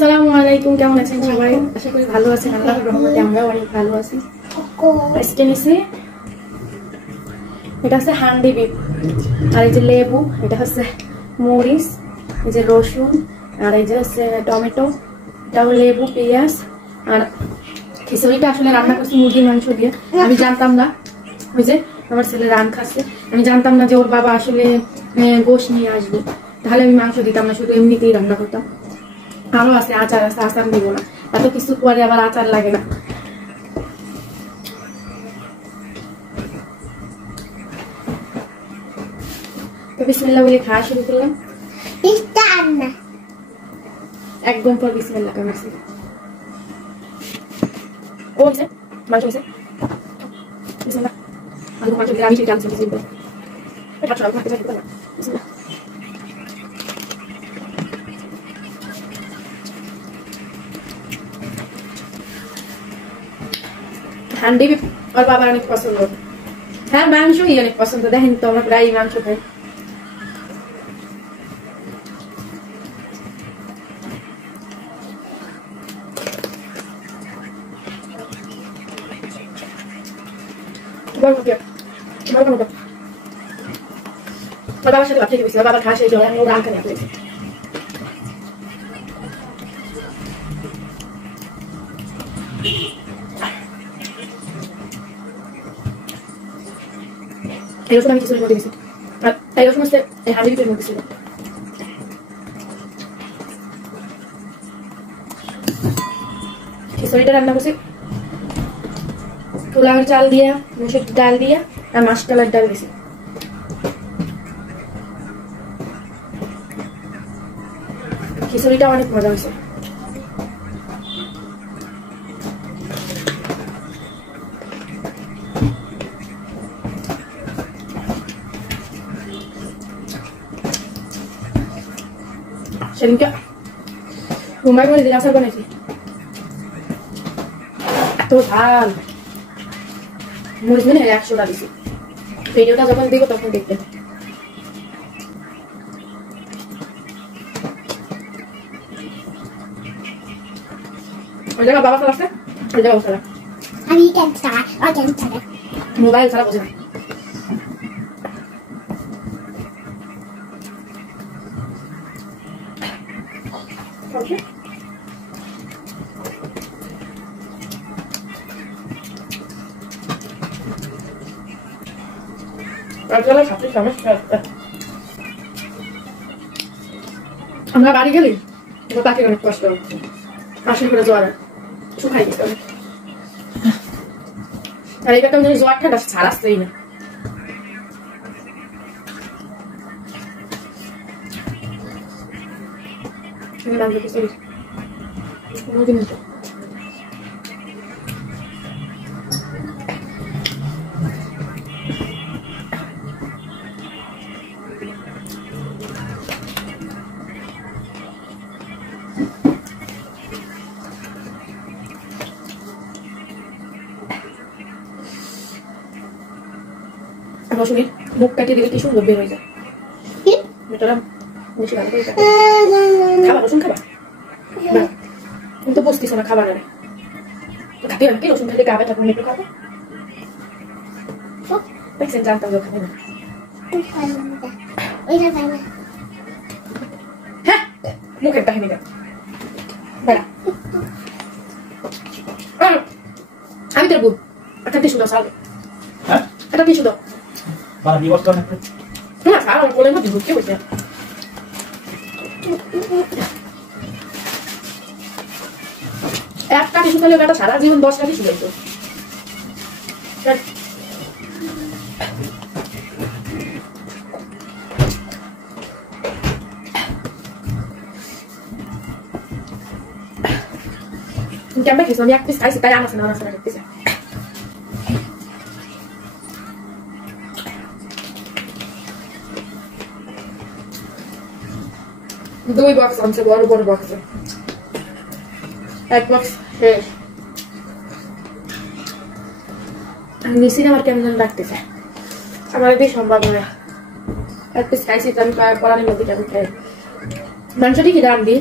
আসসালামু আলাইকুম, কেমন আছেন সবাই? আশা করি ভালো আছেন। আল্লাহর রহমতে আমরাও অনেক ভালো আছি। আজকে নিছি এটা হচ্ছে হান্ডি বিফ, আর এই যে লেবু, এটা হচ্ছে মরিচ, এই যে রসুন, আর এই যে হচ্ছে টমেটো, এটাও লেবু, পেঁয়াজ। আর খিচুড়িটা আসলে রান্না করছি মুরগির মাংস দিয়ে। আমি জানতাম না, ওই যে আমার ছেলে রান খাচ্ছে, আমি জানতাম না যে ওর বাবা আসলে গোশ নিয়ে আসবে, তাহলে আমি মাংস দিতাম না, শুধু এমনিতেই রান্না করতাম। আরো আছে, আচার আছে, আচার দিব না, এত কিছু পরে আবার আচার লাগে না। তো বিসমিল্লাহ বলে খাওয়া শুরু করলাম। একদম পর বিসমিল্লাহ কামাচ্ছি। ও হচ্ছে মাংস হচ্ছে বিসমিল্লাহ। আলু মাংস দিয়ে আমি ঠিক আনছি বিসমিল্লাহ। এটা সব খাতে যাবে না বিসমিল্লাহ। হান্ডি বিফ আর বাবার অনেক পছন্দ। হ্যাঁ, মাংসই অনেক পছন্দ। দেখেন তো আমরা প্রায় মাংস খাই। বাবার সাথে ভাত খেতে গেছি, বাবার খাওয়া সেই জন্য আমি রান খানি আপনি এই রসুন আমি খিচুড়ির মধ্যে দিয়েছি, আর এই রসুন হচ্ছে এই হাঁড়ি ভিতরের মধ্যে ছিল। খিচুড়িটা রান্না করছি পোলাওয়ের চাল দিয়ে, মুসুর ডাল দিয়ে, আর মাসকলার ডাল দিয়েছি। খিচুড়িটা অনেক মজা হয়েছে। সেদিনকে মুম্বাই করে দিন আসার বানাইছি, এত ঝাল। মরিচ মানে 100টা দিছি। ভিডিওটা যখন দিব তখন দেখবেন। ওই জায়গা বাবা চালাচ্ছে, ওই জায়গা চালা। আমি কেন চালা, আর কেন চালা? মোবাইল ছাড়া বোঝে না। আমরা বাড়ি গেলি তাকে অনেক কষ্ট আসলে করে জ্বর শুকাই গেছে অনেক। আর এই ব্যাপারটা জ্বর ঠান্ডা ছাড় আসতেই না। রসুনের মুখ কাটিয়ে দিলে কি সুন্দর বের হয়ে যায়। খাবার রসুন খাবার তুমি তো বুঝতেছো না খাবার খাতে কি রসুন খেলে গাবে ঠাকুর একটু খাবো দেখছেন, জানতাম যে খাবে না। হ্যাঁ, মুখের কাহিনীটা আমি তোর বুঝ একটা টিস্যু দাও সাল, একটা টিস্যু দাও। না সারা কোলের মধ্যে ঢুকে বসে একটা টিস্যু খেলে একটা সারা জীবন 10টা টিস্যু খাইতো। কেমন খেয়েছো? আমি এক পিস খাইছি, তাই আনাছে না দেখতেছে। দুই বক্স আনছে, বড় বড় বক্স, এক বক্স শেষ। আমি নিচে আমার কেমন লাগতেছে, আমার বেশ সম্ভব নয়। এক পিস খাইছি, আমি পড়ানোর মধ্যে কেমন খাই। মাংসটি কি রান দিই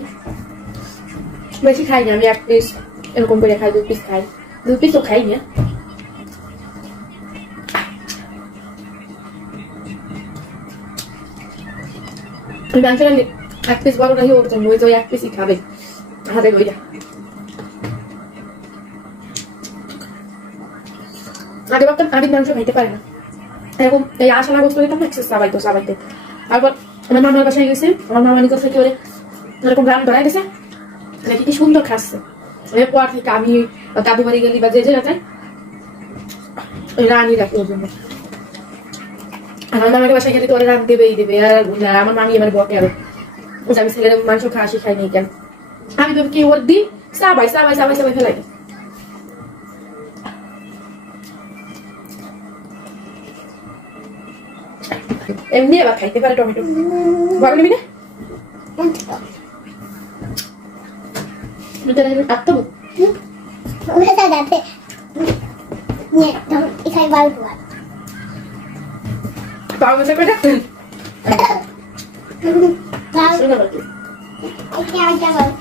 বেশি খাই না আমি, 1 পিস এরকম করে খাই, 2 পিস খাই, 2 পিসও খাই না। মাংস 1 পিস বড় রাখি ওর জন্য, ওই যে 1 পিসই খাবে হাতে ওইটা। আগে ভাবতাম আমি মাংস খাইতে পারি না, এরকম এই আশা না করতে হইতাম, সাবাইতে তারপর আমার মামার বাসায় গেছে, আমার মামার নিকট থেকে ওরে এরকম রান ধরাই গেছে, নাকি কি সুন্দর খাচ্ছে। এরপর থেকে আমি দাদু বাড়ি গেলি বা যে জায়গায় ওই রানই রাখি ওর জন্য। আমার মামার বাসায় গেলে তো ওরা রান দেবেই দেবে, আর আমার মামি আমার বকে আরো আমি ছেলের মাংস খাওয়া শিখাই নেই কেন, আমি তো কি ওর দিই সাবাই ফেলাই। এমনি আবার খাইতে পারে টমেটো, বড় নিবি না আত্ম Udah date. Nih, ikai baru buat. পাও গেছে কয়টা Tahu. শুনে বলছি Oke, aja baru.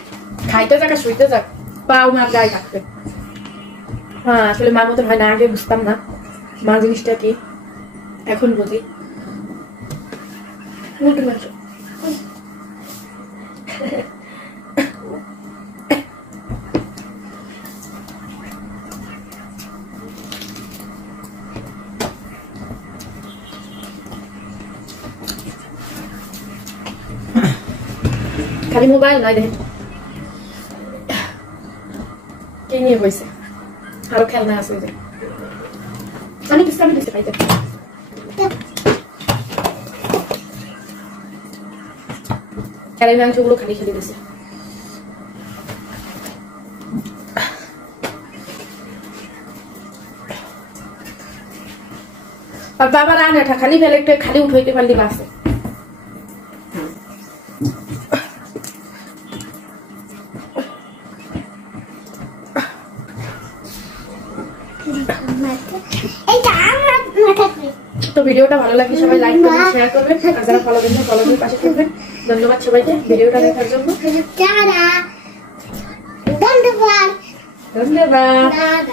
খাইতে যাক আর শুইতে যাক, পাও মার গায়ে থাকবে। হ্যাঁ আসলে মার মতন হয় না, আগে বুঝতাম না মা জিনিসটা কি, এখন বুঝি। খালি মোবাইল নয় দেখেন কে নিয়ে বসে, আরো খেলনা আছে যে আমি দিতে খাইতে খেলাই মাংসগুলো খালি খেলে দিছে। আর বাবা রান্নাটা খালি ফেলে একটা খালি উঠাইতে পারলি বাসে। তো ভিডিওটা ভালো লাগলে সবাই লাইক করবেন, শেয়ার করবেন, আর যারা ফলো দেন ফলো দিয়ে পাশে থাকবেন। ধন্যবাদ সবাইকে ভিডিওটা দেখার জন্য। ধন্যবাদ।